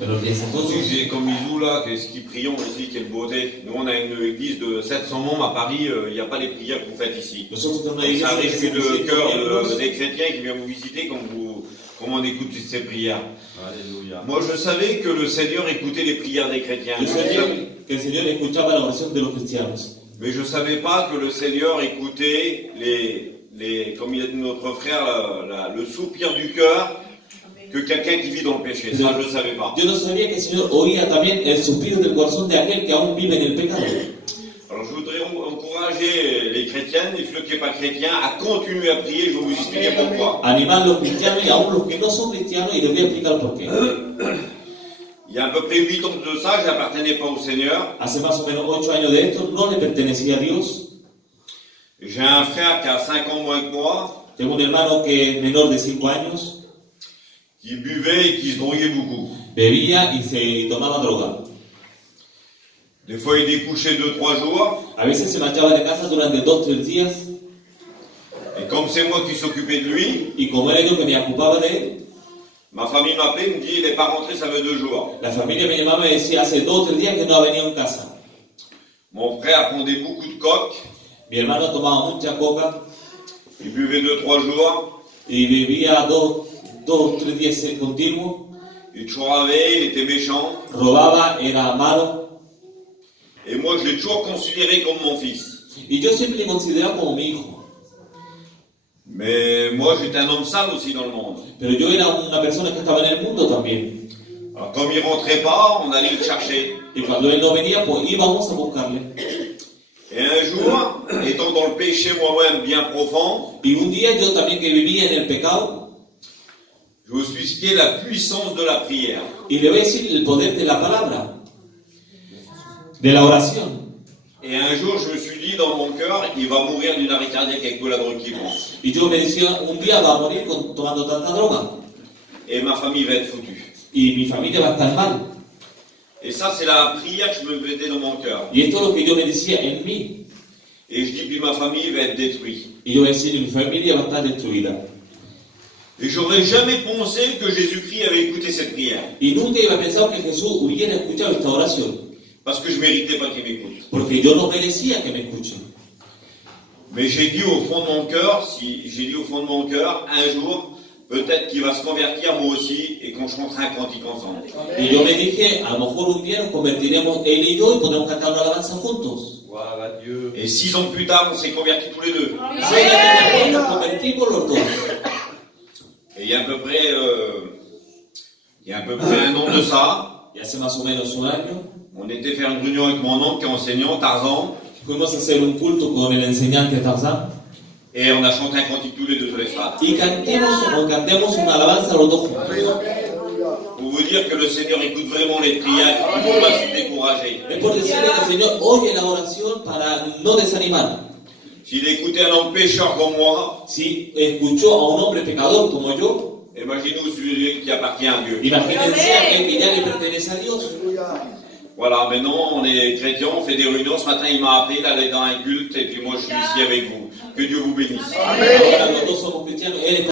Buenos días a todos. C'est comme Isou là, qu'est-ce qu'ils prions ici, quelle beauté. Nous on a une église de 700 membres à Paris, il n'y a pas les prières que vous faites ici. Ça réjouit le cœur des chrétiens qui viennent vous visiter comme on écoute toutes ces prières. Alléluia. Moi je savais que le Seigneur écoutait les prières des chrétiens. Yo sabía que el Señor escuchaba la oración de los cristianos. Mais je ne savais pas que le Seigneur écoutait comme il a dit notre frère, le soupir du cœur que quelqu'un qui vit dans le péché. Ça, je ne savais pas. Yo no sabía que el Señor oía también el suspiro del corazón de aquel que aún vive en el pecado. Alors je voudrais encourager les chrétiennes et ceux qui ne sont pas chrétiens à continuer à prier. Je vais vous expliquer pourquoi. Animar a los cristianos y aún los que no son cristianos y les voy a explicar por qué. Il y a à peu près 8 ans de ça, je n'appartenais pas au Seigneur. Hace más o menos 8 años de esto, no le pertenecía a Dios. J'ai un frère qui a 5 ans moins que moi. Tengo un hermano que es menor de 5 años. Qui buvait et qui se droguait beaucoup. Bebía y se tomaba droga. Des fois, il découchait 2-3 jours. A veces se marchaba de casa durante 2-3 días. Et comme c'est moi qui s'occupais de lui, y como era yo que me ocupaba de él, ma famille m'appelait et me dit, il n'est pas rentré, ça fait 2 jours. La familia me llamaba y me decía, hace 2-3 días que no ha venido en casa. Mon frère pondait beaucoup de coke. Mi hermano tomaba mucha coca. Il buvait 2-3 jours. Y bebía 2-3 días continuos. Il chouravait, il était méchant. Robaba, era malo. Et moi, je l'ai toujours considéré comme mon fils. Y yo siempre le consideraba como mi hijo. Mais moi, j'étais un homme sale aussi dans le monde. Pero yo era una persona que estaba en el mundo también. Alors, comme il rentrait pas, on allait le chercher. Y cuando él no venía, pues íbamos a buscarle. Et un jour, étant dans le péché moi-même bien profond, y un día yo también que vivía en el pecado, je vous suis expliqué la puissance de la prière. Y le voy a decir el poder de la palabra, de la oración. Et un jour, je me suis dit dans mon cœur, il va mourir d'une arrêt cardiaque avec de la drogue qui prend. Y yo me decía, un día va a morir tomando tanta droga. Et ma famille va être foutue. Y mi familia va a estar mal. Et ça, c'est la prière que je me mettais dans mon cœur. Y esto es lo que yo me decía en mí. Et je dis, puis ma famille va être détruite. Y yo voy a decir, mi familia va a estar destruida. Et j'aurais jamais pensé que Jésus-Christ avait écouté cette prière. Y nunca iba a pensar que Jesús hubiera escuchado esta oración. Parce que je méritais pas qu'il m'écoute. Porque yo no merecía que me escuchen. Mais j'ai dit au fond de mon cœur, un jour, peut-être qu'il va se convertir moi aussi et qu'on chantera un cantique ensemble. Y yo me dije, a lo mejor un día nos convertiremos él y yo y podremos cantar una alabanza juntos. Et 6 ans plus tard, on s'est convertis tous les deux. Y 6 años después nos convertimos los dos. Et il y a à peu près un an de ça, Y hace más o menos un año, on était faire une réunion avec mon oncle qui est enseignant, Tarzan, fuimos a hacer un culto con el enseñante Tarzán. et on a chanté un cantique tous les deux sur les strates. Y cantemos una alabanza los dos juntos. Pour vous dire que le Seigneur écoute vraiment les prières, il ne faut pas se décourager. Es por decirle que el Señor oye la oración para no desanimar. S'il écoutait un homme pécheur comme moi, Si escuchó a un hombre pecador como yo, imaginez-vous celui qui appartient à Dieu. imagínense a aquel que ya le pertenece a Dios. Voilà, maintenant on est chrétiens, on fait des réunions. Ce matin il m'a appelé d'aller dans un culte et puis moi je suis ici avec vous. Que Dieu vous bénisse. Ahora los dos somos cristianos. Él está